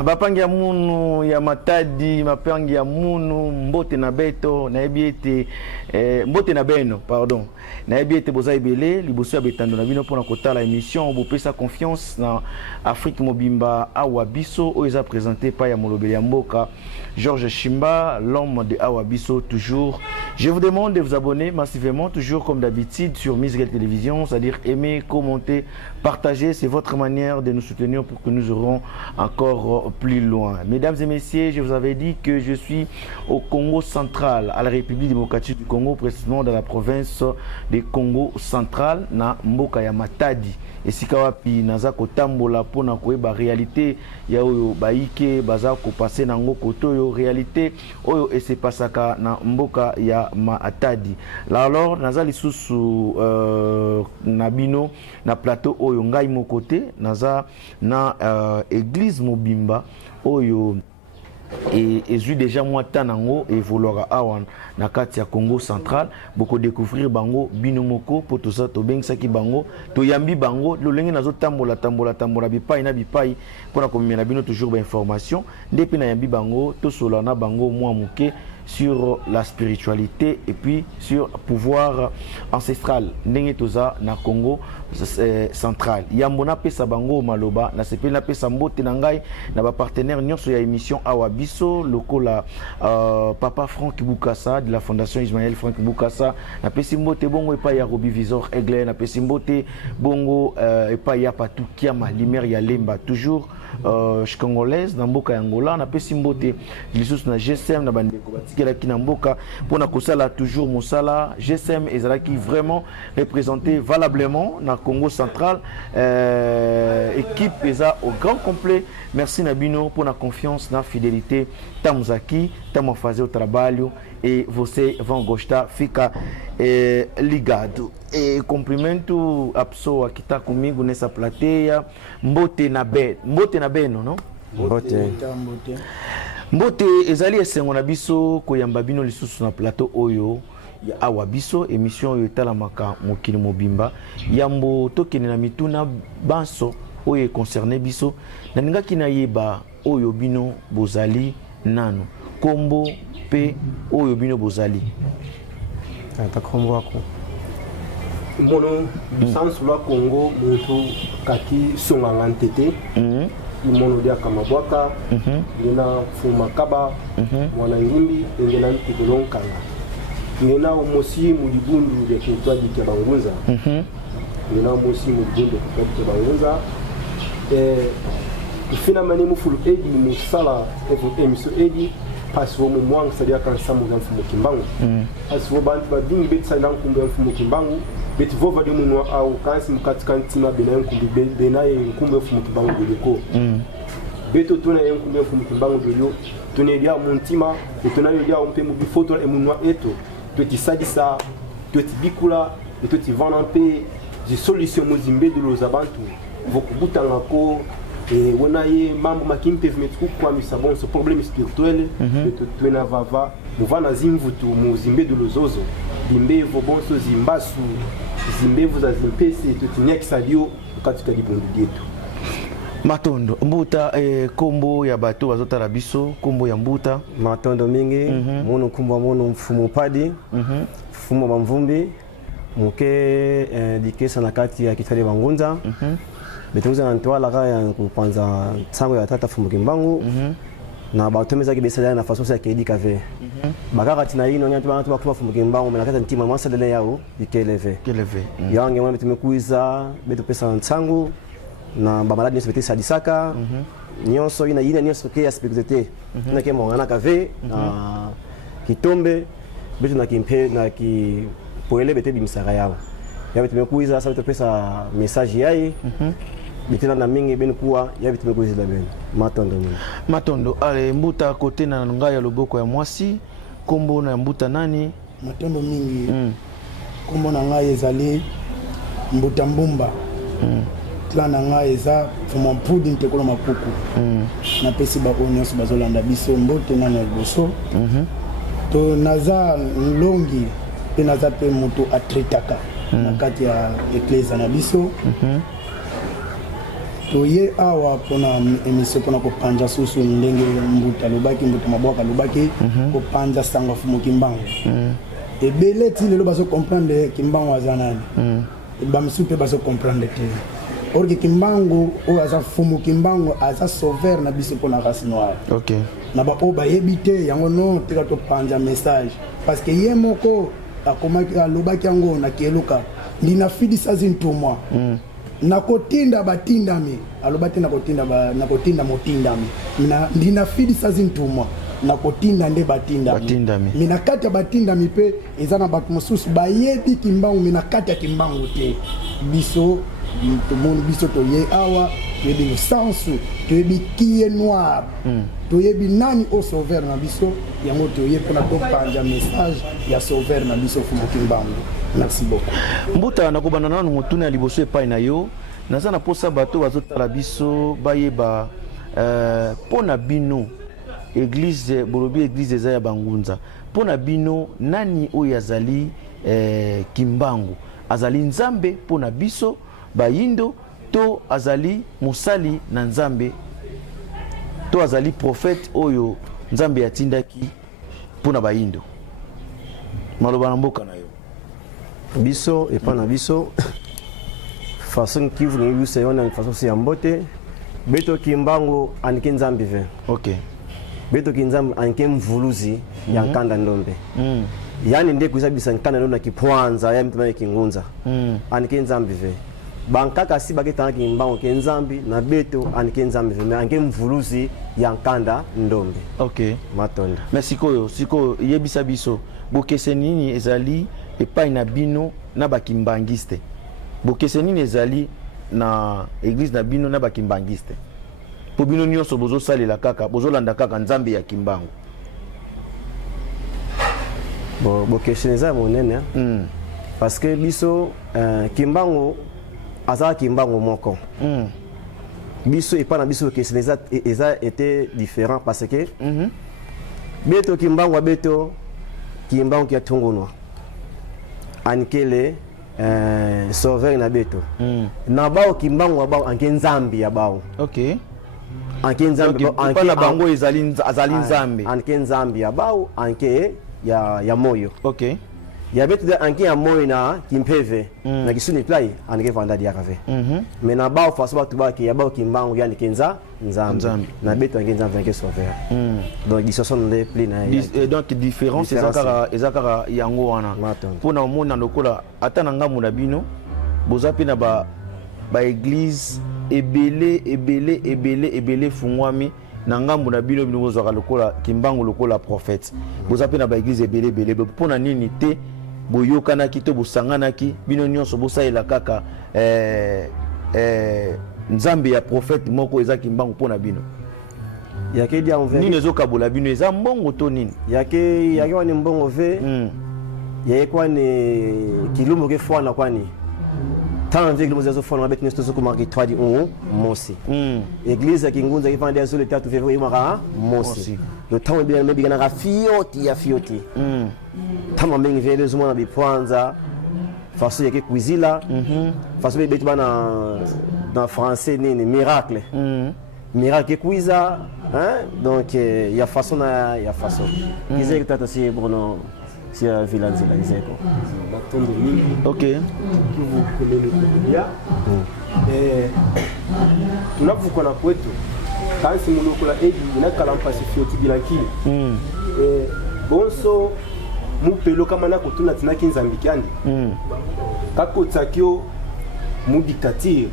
bapangi ya munu ya matadi mapangi ya munu mbote na beto na ebiete mbote na beno pardon na ebiete boza ebele liboso ya betando na bino pona kotala émission bopesa confiance na Afrique Mobimba awa biso oza présenté par ya molobeli ya mboka Georges Chimba, l'homme de Awa Bisso toujours. Je vous demande de vous abonner massivement toujours comme d'habitude sur Misrel Télévision, c'est-à-dire aimer, commenter, partager, c'est votre manière de nous soutenir pour que nous aurons encore plus loin. Mesdames et messieurs, je vous avais dit que je suis au Congo central, à la République démocratique du Congo, précisément dans la province du Congo central, na Mboka ya Matadi. Et si kawapi naza kotambola pona koyeba réalité ya oyo baike baza ko passer na ngoko toyo réalité oyo ese pasaka na mboka ya Matadi. Là alors naza lisusu na bino na plateau oyo ngai mokote naza na église Mobimba oyo et j'ai déjà moi tanango et volora awan na kati ya Congo central beaucoup découvrir bango binomoko poto sa to bengsa ki bango to yambi bango lolenge nazo tambola bipai na bipai pona komina bino toujours ba information depuis na yambi bango to solana bango moi moke sur la spiritualité et puis sur pouvoir ancestral ndenge toza na Congo central yambona pesa bango maloba na sepela pesa mbote na ngai na ba partenaire nyonso ya émission Awa Bisso lokola papa Franck Boukassa de la fondation Ismaël Franck Boukassa na pesi mbote bongo epa ya Robi Visor Aigle na pesi mbote bongo epa ya Patou Kiama Lumière ya Lemba toujours congolaise na mboka ya Angola na pesi mbote lisusu na GSM na bandeko batikela ki na mboka pona kosala toujours mosala GSM ezalaki vraiment représenté valablement na Congo central équipe eza au grand complet merci Nabino pour la confiance na fidélité tamuzaki tamo fazer o trabalho e você vão gostar fica ligado e cumprimento a pessoa que está comigo nessa plateia mbote na beno não mbote ezali esengo na biso koyamba bino lisusu na plateau oyo ya Awa Bisso émission oyo etalamaka mokili mobimba yambo tokene na mituna banso oyo concerné biso na ningaki na yeba oyo bino bozali nano kombo pe oyo bino bozali ata kombo wako mono sans la Congo muntu kaki songa ntete mono dia kama bwaka ngena fuma kaba wana ngimbi ngena ntidolonkanga ngena omosi mulibundu ya kitwaji cha bangunza ngena omosi mulibundu ya kitwaji cha bangunza ifina mani mufulu edi musala emission edi passo mo mwang sadia kan samu ga mfumo kimbangu passo bantu badingi betsa ndan kumbe mfumo kimbangu beti vova de munwa au kansi mukati kantima bena nkumbi bena ye nkumbe mfumo kimbangu beliko beto tuna ye nkumbe mfumo kimbangu belio tunelia muntima tunayo ya umpe mu bifoto e munwa eto tweti sadisa tweti bikula tweti vanampe di solution mozimbe de los abantu vokubutanga ko et on a eu mambo makimpe vimetuku kwa misabon ce problème spirituel tu na vava muvana zimvutu muzimbe de lozozo bimbe vobonso zimbasu zimbe vuza zimpese tutinya kisadio katika libundu yetu Matondo mbuta kombo ya bato bazotala biso kombo ya mbuta matondo mingi mono kumba mono mfumo padi mfumo bamvumbi muke dikesa na kati ya kitale bangunza betuza na ntwala kaya kupanza sango ya tata fumu kimbangu na batomeza kibesa na façon ya kedika ve bakaka tina yino nyatu bantu bakuba fumu kimbangu mena kata ntima mwansa dele yao ikeleve yange mwana tumekuiza betu pesa nsangu na bamaladi nyo sebete sadisaka nyonso ina yina nyonso ke ya spiritualité na ke mwana kave na kitombe betu na kimpe na ki poele bete bimisaka yao ya betu tumekuiza sa betu pesa message yai bitena na mingi ben kuwa ya bitu tumekuiza da ben matondo ale mbuta kote na ngai ya loboko ya mwasi kombo na mbuta nani matondo mingi kombo na ngai ezali mbuta mbumba clan na ngai eza fuma mpudi ntekolo mapuku na pesi ba onyoso bazolanda biso mbote na liboso to naza longi pe naza pe moto atretaka na kati ya eklesa na biso toye awa pona émission pona kopanja susu ndenge mbuta lobaki mbuta mabwaka lobaki kopanja sango fumo kimbango ebele ti lelo bazo comprendre kimbango azanani bamisusu mpe bazo comprendre te or que kimbango oyo aza fumo kimbango aza sauveur na biso pona race noire na baoyo bayebi te yango no tika topanja message parce que ye moko akomaki alobaki yango na keluka ndina fidisa zintumwa nakotinda batindami alobaki nakotinda motindami ndina fidisa zintumwa nakotinda nde batindami mina kati ya batindami mpe eza na bato mosusu bayebi kimbangu mina kati ya kimbangu te biso tomoni biso toye awa toyebi le sens toyebi qui est noir toyebi nani o sauveur na biso yango toye mpona topanja message ya sauveur na biso fumo kimbangu. Merci beaucoup. Mbuta nakobana nanu motuna liboso epai na yo naza na posa bato bazotala biso bayeba pona bino église bolobi église eza ya bangunza pona bino nani oyo azali kimbangu azali nzambe pona biso bayindo to azali musali na nzambe to azali prophète oyo nzambe yatindaki pona bayindo maloba na mboka na yo biso epa na biso façon kivu ni yusa yona façon si ambote beto kimbangu anike nzambe ve beto kinzambe anike mvuluzi ya nkanda ndombe yani nde kuza bisa nkanda ndombe kipwanza ya mtuma kingunza anike nzambe ve bankaka si baketa kimbangu ke nzambe na beto anike nzambe ve anike mvuluzi ya nkanda ndombe matonda merci siko yebisa biso bokese nini ezali epai na bino na bakimbangiste bokese nini ezali na église na bino na bakimbangiste po bino nyonso bozosalela kaka bozolanda kaka nzambe ya kimbangu bokese eza monene parce que biso kimbangu aza kimbangu moko biso epai na biso bokese eza été différent parce que beto kimbangu abeto kimbangu kia tungunwa anikele sauveur na beto na bao kimbangu wa bao anke nzambi ya bao anke nzambi anke na bango azali nzambi anke nzambi ya bao anke ya moyo ya beto de anke ya moyo na kimpeve na kisuni play anke vanda dia kave mais na bao faso ba tubaki ya bao kimbangu ya anke nzambi na beto anke nzambi anke sauveur donc ils sont les plein et donc différence ezakara yango wana pona mona lokola atana ngamu na bino bozapi na ba église ebele fungwami na ngambu na bino bino bozwaka lokola kimbangu lokola prophète bozapi na ba église ebele pona nini te boyokanaki to bosanganaki bino nyonso bosalela kaka nzambe ya prophète moko eza kimbangu pona bino yake dia envers nini ezokabola bino eza mbongo to nini yake wani mbongo ve yake kwani kilumbo ke fwana kwani tant avec les autres fwana bet nesto ko marqué 3 di 1 mosi église kingunza ki vende sur le 4 février mara mosi le temps bien mebi kana fioti tama mengi vele zuma na bipwanza façon yake kuizila façon betu bana dans français nini miracle miracle kuiza donc il y a façon disait que tata si Bruno si vilanzi la diseko matondo mingi kivu kulele kulia tunavuka na kwetu kansi mulokula edi inakala mpasifioti bilaki bonso mupelo kama na kutuna tinaki nzambi kyandi kakotsakyo mu dictature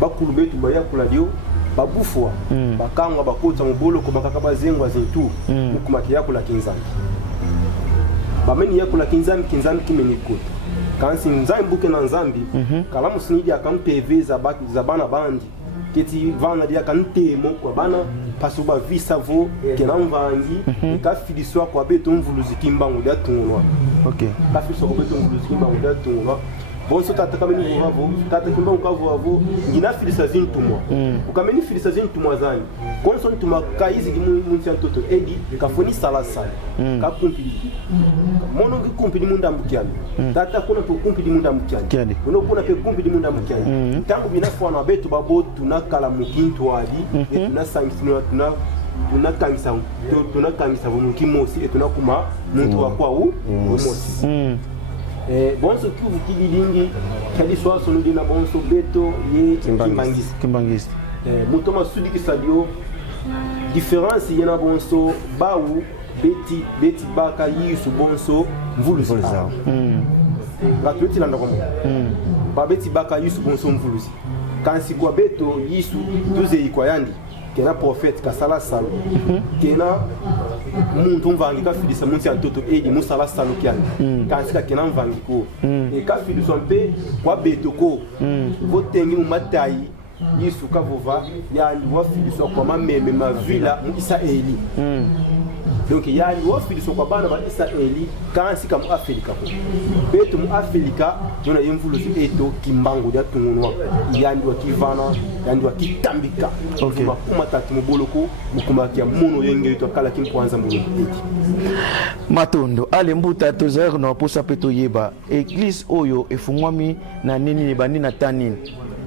bakulu betu baya kula dio babufwa bakangwa bakota mubolo ko bakaka bazengwa zintu mukumakia kula kinzambi bameni yakula kinzambi kimeni kota kansi nzambi buke na nzambi kala musinidi akampeve za bana bandi keti vana dia kantemo kwa bana pasuba visavo kenamvangi kafiliswa kwa beto mvuluzi kimbangu dia tunwa kafiliswa kwa beto mvuluzi kimbangu dia tunwa bonso tata kameni vovavo tata kimbangu kavovavo ngina filisa zintumwa ukameni filisa zintumwa zani konso ntuma kaizi munsi antoto edi kafoni sala sala ka kumpidi mono ngi kumpidi munda mbukyani tata kuna pe kumpidi munda mbukyani uno kuna pe kumpidi munda mbukyani tangu binafo na betu babo tunakala mukintu ali tunasangisina tunakangisa vomuki mosi etunakuma muntu wakwau mosi bonso kivu kidilingi kadi swaso nudina bonso beto ye kimbangisi mutoma sudi kisadio différence yana bonso bawu beti baka yisu bonso mvuluzi gratuiti landa komo ba beti baka yisu bonso mvuluzi kansi kwa beto yisu duze ikwayandi kena prophète kasala salo kena muntu mvangi ka filisa munsi antoto edi musala salo kyani kansika kena mvangi ko e ka filisa mpe kwa betoko votengi mu matai yisu kavova yani wa filisa kwa mameme ma villa mu Israeli donc yani wa filisa kwa bana ba Israeli kansika mu Afrika ko beto mu Afrika dona yemvulusi eto kimbangu da tungunwa yani wa kivana yani wa kitambika okay makuma tatu muboloko mukumakia muno yenge to kala kinkwanza mu eti matondo ale mbuta tozero no posa peto yeba église oyo efungwami na nini ni bani na tanini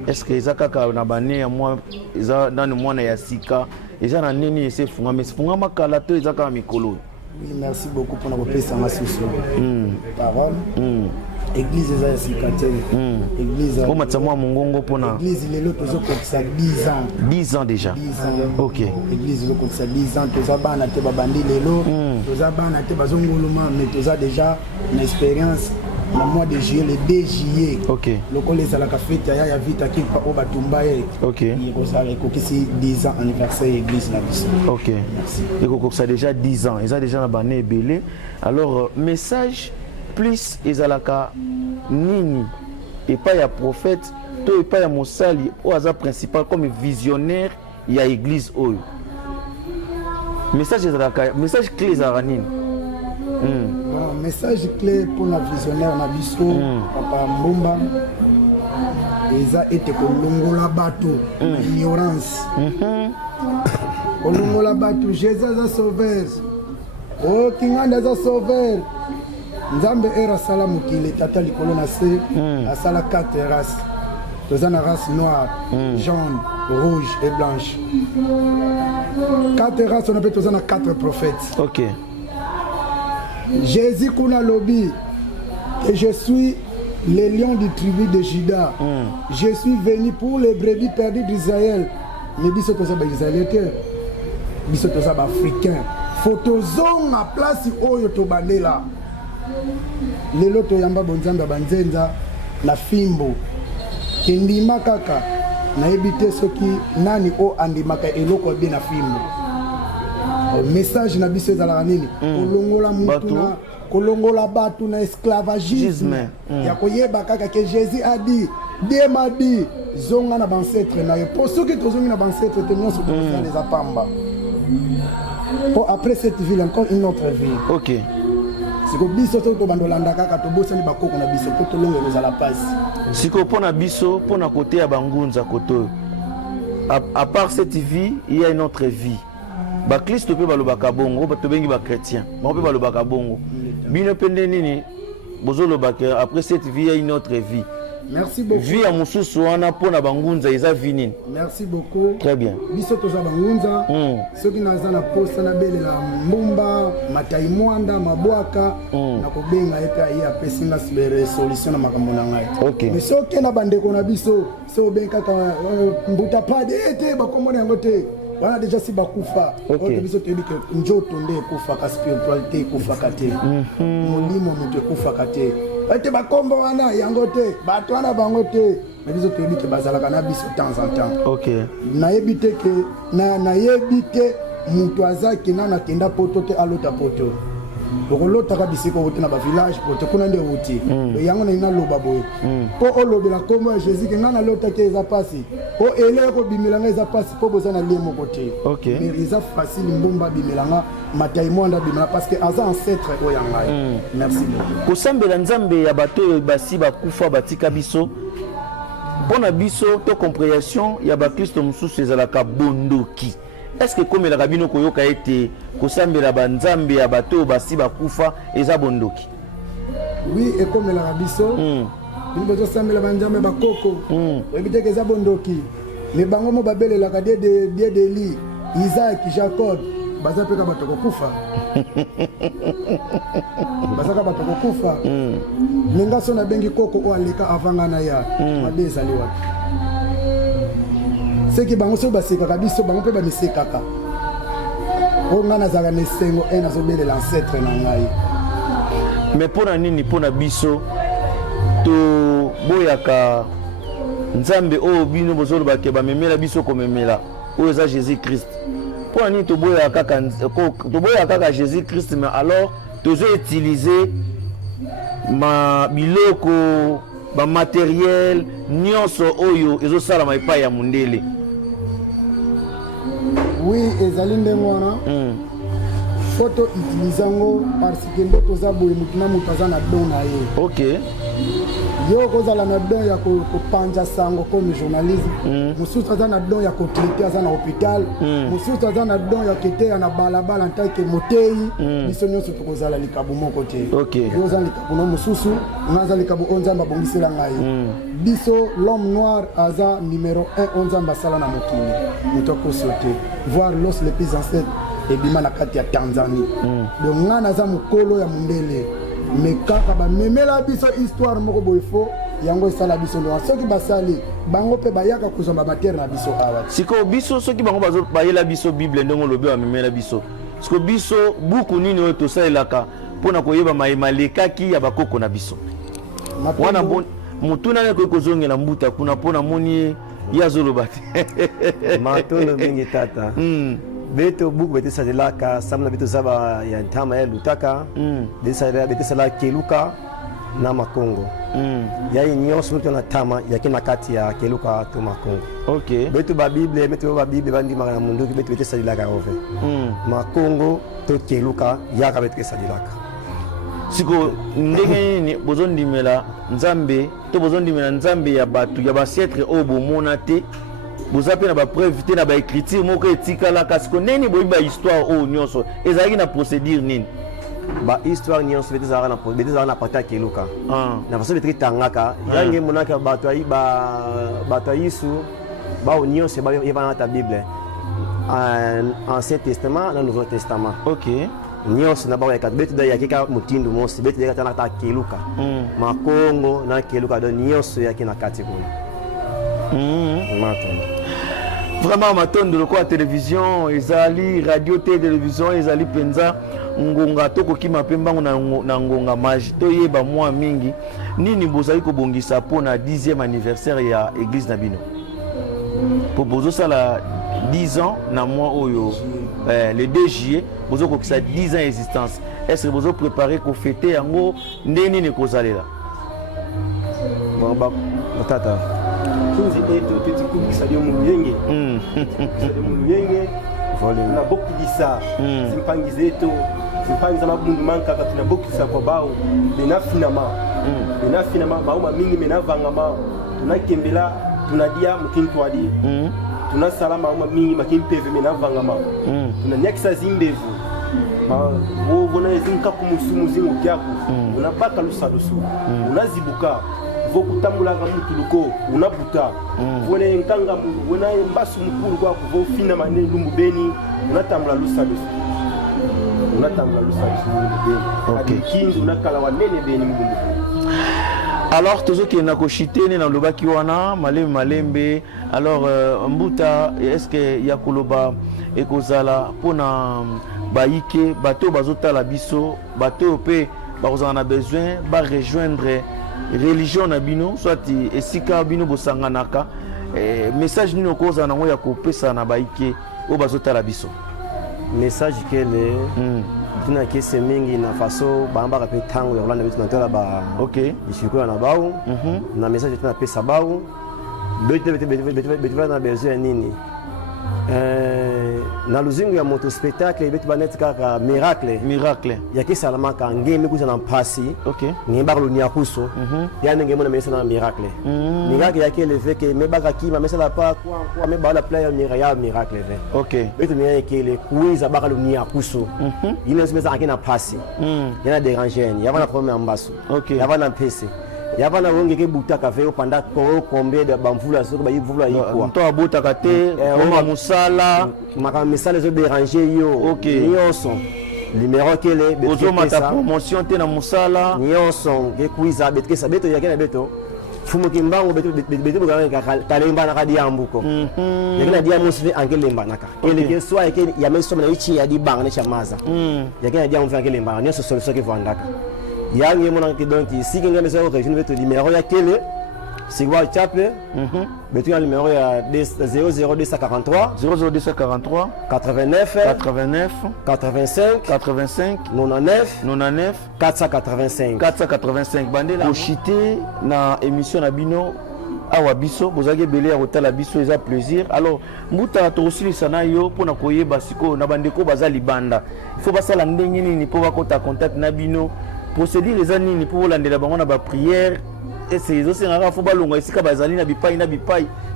est-ce que ezaka na bane ya mwa eza dans mwana ya sika eza na nini ese fungwami fungwama kala to ezaka mikolo. Oui, merci beaucoup pour notre présence sur parole. Église eza ya sikate. Église. Comment ça moi mongongo pona. Église lelo tozo kokisa 10 ans. 10 ans déjà. 10 ans. OK. Église lelo kokisa 10 ans toza bana te babandi lelo. Toza bana te bazongoloma mais toza déjà une expérience le mois de juillet, le 2 juillet. OK. Le collège à la café ya vita qui pa obatumba ye. OK. Il est kokisi 10 ans anniversaire église na biso. OK. Merci. Et kokisa déjà 10 ans. Ils ont déjà na bané belé. Alors message plus ezalaka nini et pas ya prophète to et pas ya mosali au hasard principal comme visionnaire ya église oyo message ezalaka message clé ezalaka nini message clé pour la visionnaire na biso papa Mbumba eza ete kolongola bato ignorance kolongola bato Jésus a sauveur oh kinganda za sauveur Nzambe era sala mukile tata likolo na se asala 4 races toza na race noire jaune rouge et blanche 4 races on appelle toza na 4 prophètes. OK. Jésus kuna lobi et je suis le lion du tribu de Juda. Je suis venu pour les brebis perdues d'Israël. Mais biso toza ba Israélien biso toza ba africain photo zonga place oyo to bandela lelo toyamba bonzambe banzenza na fimbo kindima kaka nayebi te soki nani o andimaka eloko bien na fimbo message na biso ezalaka nini kolongola mutu kolongola batu na esclavagisme ya koyeba kaka ke Jésus a dit Dieu m'a dit zonga na bancetre na yo po soki tozongi na bancetre te nyonso toza les apamba po après cette vie encore une autre vie. OK. Siko biso to bandolanda kaka to bosani bakoko na biso po to longo ezala passe. Siko pona biso pona côté ya bangunza koto. À part cette vie, il y a une autre vie. Ba Christ pe balobaka bongo, ba to bengi ba chrétien. Ba pe balobaka bongo. Bino pende nini bozolobaka après cette vie, il y a une autre vie. Merci beaucoup. Vie à mususu wana pona bangunza eza vini. Merci beaucoup. Très bien. Biso toza bangunza. Soki naza na poste na belela Mbumba, Matai Mwanda, Mabwaka na kobenga epe ayi apesinga solution na makambo na ngai. OK. Mais soki na bandeko na biso, so benka ka mbuta pade ete bakomona yango te. Wana déjà si bakufa. OK. Biso tebi ke njoto nde kufa ka spiritualité kufa kate. Molimo mutu kufa kate. Ete bakombo wana yango te bato wana bango te mais biso toyebi ke bazalaka na biso temps en temps. OK. Nayebi te ke nayebi te mutu azaki na nakenda poto te alota poto okolotaka bisika ote na bavillage pote kuna nde outi yango na ina loba boye mpo olobela kombo ya jésus ke ngai nalotaki eza mpasi o ele kobimelanga eza mpasi mpo boza na lie moko te mais eza facile ndumba abimelanga matai mwanda abimela parce que aza ancêtre oyo ya ngai merci beaucoup kosambela nzambe ya bato oyo basi bakufa batika biso mpona biso to compréhension ya bakristo mosusu ezalaka bondoki est-ce que komelaka bino koyoka ete kosambela banzambe ya bato oyo basi bakufa eza bondoki oui ekomelaka biso bino bozosambela banzambe bakoko oyebi teke eza bondoki me bango mo babelelaka die de li isaac jacob baza mpe ka bato kokufa bazaka bato kokufa ninga so nabengi koko oyo aleka avanga na ya mabe ezali wapi seki bango soki basekaka biso bango mpe bamisekaka oyo ngai nazalaka na esengo e nazobelela ancêtre na ngai me mpona nini mpona biso toboyaka nzambe oyo bino bozolobake bamemela biso komemela oyo eza jésus christ mpona nini toboyaka kaka jésus christ mais alors tozoutilize biloko bamateriel nyonso oyo ezosalama epai ya mundele oui ezali ndenge wana foto utilize yango parce que nde toza boye motu na moto aza na don na ye ok yo kozala na don ya kopanja sango comme journalisme mosusu aza na don ya kotraite aza na hôpital mosusu aza na don ya keteya na balabala ntake motei biso nyonso tokozala likabo moko te yo oza likabo no mosusu nga aza likabo oyo nzambe abongisela ngai biso l'homme noir aza numéro 1 oyo nzambe asala na mokili moto akosio te voir los le plus ancêtre ebima na kati ya tanzanie donc nga naza mokolo ya mondele me kaka bamemela biso histoire moko boye fo yango esala biso ndo soki basali bango mpe bayaka kozwa bamatere na biso awa sikoyo biso soki bango bayela biso bible ndenge olobi bamemela biso sikoyo biso buku nini oyo tosalelaka mpona koyeba mayema lekaki ya bakoko na biso wana motu nani akoki kozongela mbuta kuna mpona moni ye azoloba te matondo mingi tata beto buku betesalelaka samna beto zaba ya ntama ya lutaka betesala keluka na makongo yai nyonso beto na tama yake na kati ya keluka to makongo ok beto babible beto babible bandimaka na munduki beto betesalelaka ove makongo to keluka yaka beto kesalelaka siko ndenge nini bozondimela nzambe to bozondimela nzambe ya bato ya basietre oyo bomona te boza mpe na bapreuve te na baécriture moko etikalaka siko ndeni boyebi bahistoire oyo nyonso ezalaki na procédure nini bahistoire nyonso bete ezalaka na parti ya keluka na façon bete etangaka yange monaka bato ya yisu bao nyonso yebana ta bible ancien testament na nouveau testament ok nyonso na bao yaka bete dayaki ka motindu mosi bete yaka tana ta keluka makongo na keluka do nyonso yaki na kati kuna vraiment matondo lokola télévision ezali radio te télévision ezali mpenza ngonga tokokima mpe mbango na ngonga mage toyeba mwa mingi nini bozali kobongisa mpona 10e anniversaire ya église na bino mpo bozosala 10 ans na mois oyo le 2 juillet bozokokisa 10 ans existence est ce que bozoprépare kofete yango nde nini kozalela tata tunzi eto tetikubikisa lyo mu luyenge na bokudisa zimpangi zetu zimpangi za mabundu mankaka tunabokudisa kwa bao benafinama bauma mingi menavangama tunakembela tunadia mukintu wadi tunasala mauma mingi makimpeve menavangama tunanyakisa zimbevu wona ezinka kumusumu zingu kyako unabaka lusalusu unazibuka vokutambulanga mutu luko unabuta wona enkanga mu wona mbasu mukulu kwa kuvofina mane lumbu beni unatambula lusalusu beni kinzu unakala wanene beni mbumbu. Alors tozokenda koshitene na lobaki wana malembe alors mbuta est-ce que yakoloba ekozala pona baike bato bazotala biso bato pe bakozala na besoin ba rejoindre religion na bino soit esika bino bosanganaka message nini okozala nango ya kopesa na baike oyo bazotala biso message kele tuna kese mingi na faso bamba ka petango ya Holanda bitu natola ba OK ishikwa na bao na message tuna pesa bao bete na besoin nini na luzingu ya moto spectacle betu banet kaka miracle ya kisa la maka ngeme kuza na mpasi OK ngeba ko nia kuso yani ngemo na message na miracle miracle yake le fait que mebaka kima message la pa kwa meba la player miracle ve OK betu mia kele kuiza baka nia kuso ile message akina pasi yana déranger yana problème ambaso OK yana pesi yavana wonge ke butaka fe opanda ko combien de bamvula soko ba yivula yiko to abutaka te on musala maka misala zo déranger yo OK nyonso numéro kele beto mata promotion te na musala nyonso ke kuiza betke sa beto yakena beto fumo kimbango beto kalemba na kadi ambuko yakena dia musve angelemba naka ele ke swa yake ya meso na ichi ya di bang ne chamaza yakena dia mfa angelemba nyonso solution ke vandaka yangi mona ki donc ici que ngame zo région beto numéro ya kele sigwa chape beto ya numéro ya 00243 00243 89 85 99 485 bandela kochite na émission na bino awa biso bozaki belé ya kotala biso eza plaisir alors mbuta tokosilisa na yo mpona koyeba sikoyo na bandeko baza libanda il faut basala ndenge nini mpo bakota contact na bino procédure eza nini mpo bolandela bango na baprière ese ezosengaka fo balonga esika bazali na bipai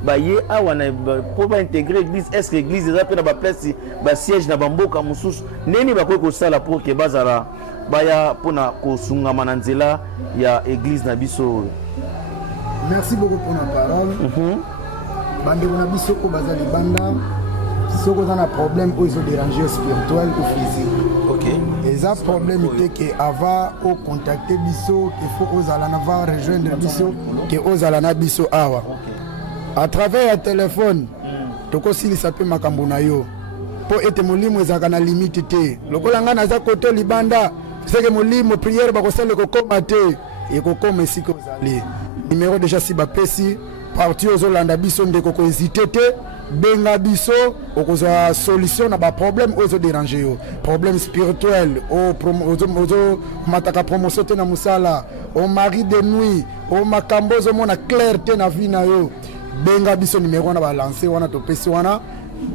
baye awa na mpo baintégrer église est-ce que église eza mpe na baplace basiège na bamboka mosusu ndeni bakoki kosala mpo ke bazala baya mpona kosungama na nzela ya église na biso oyo. Merci beaucoup pour la parole. Bandeko na biso ko baza libanda soko za na problème ko iso déranger spirituel ou physique. OK. Les a problème était que ava au contacter biso qu'il faut aux alana va rejoindre biso que aux alana biso awa. À travers le téléphone toko silisa pe makambo na yo. Po ete molimo ezaka na limite te. Lokola nga na za côté libanda c'est que molimo prière ba ko sala ko komate et ko koma siko zali. Numéro déjà si bapesi parti aux Hollanda biso ndeko ko hésiter te benga biso okozwa solution na ba problème ozo déranger yo problème spirituel o mataka promotion te na musala o mari de nuit o makambo zo mona clarté na vie na yo benga biso numéro na ba lancer wana to pesi wana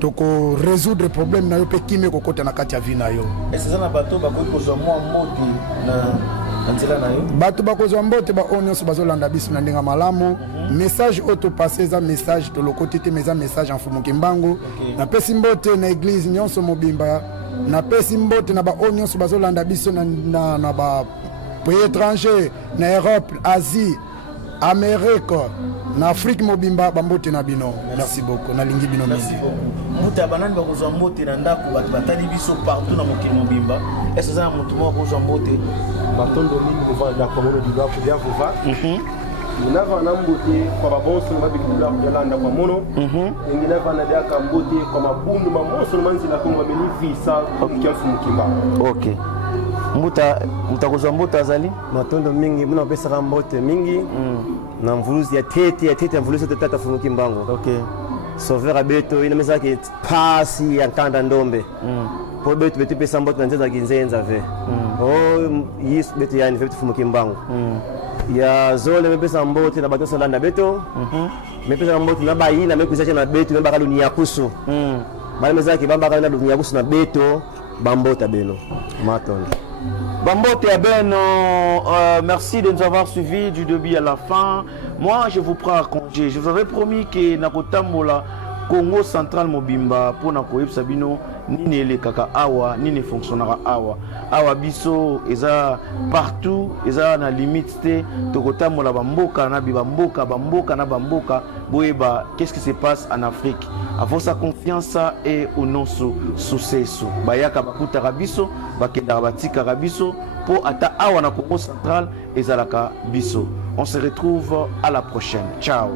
toko résoudre problème na yo pe kime ko kota na kati ya vie na yo est-ce que na bato ba ko kozwa mwa moti na nzela na yo bato bakozwa mbote ba onyoso bazolanda biso na ndenga malamu message auto passer za message to lokoti te meza message en fumo kimbangu na pesi mbote na église nyonso mobimba na pesi mbote na ba onyoso bazolanda biso na ba pays étranger na Europe Asie Amérique na Afrique mobimba bambote na bino merci beaucoup na lingi bino merci beaucoup muta banani bakozwa mbote na ndako bato batali biso partout na mokili mobimba est-ce que ça mutu mo kozwa mbote batondo mingi kuvanda kwa mono diga kudia kuva unava na mbote kwa babonso mabikula kujala kwa mono ingine vana dia ka mbote kwa mabundu mamoso manzi la kongo beni visa kiafu mukimba OK mutakozwa mbote azali matondo mingi muna pesa mbote mingi na mvuluzi ya tete mvuluzi tata funuki mbango OK sauveur abeto ina meza ke pasi ya kanda ndombe po betu pesa mbote na nzenza kinzenza ve yis betu yani vetu funuki mbango ya zole mepesa mbote na bato solanda beto mepesa mbote na bayi na mekuzacha na betu mbaka dunia kusu bale meza ke bamba kana dunia kusu na beto bambota beno matondo Bambote à Beno, merci de nous avoir suivis du début à la fin. Moi, je vous prends à congé. Je vous avais promis que Nakotambola, Congo Central Mobimba, pour Nakoyeb Sabino, ni le kaka awa, ni ne fonctionnera awa. Awa biso, eza partout, eza na limite te. Tokotambola bamboka na bamboka, bamboka na bamboka. Boeba, qu'est-ce qui se passe en Afrique? Avant sa confiance et au non succès. Bayaka bakuta rabiso, bakenda batika rabiso, pour ata awa na Congo Central et zalaka biso. On se retrouve à la prochaine. Ciao.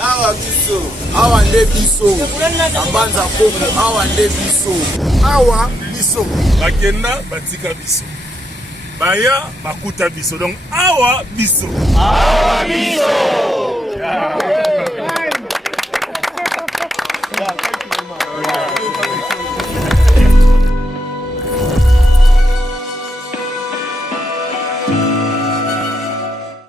Awa biso, awa nde biso, ambanza Congo, awa nde biso, awa biso. Bakenda batika biso. Baya bakuta biso. Donc awa biso. Awa biso.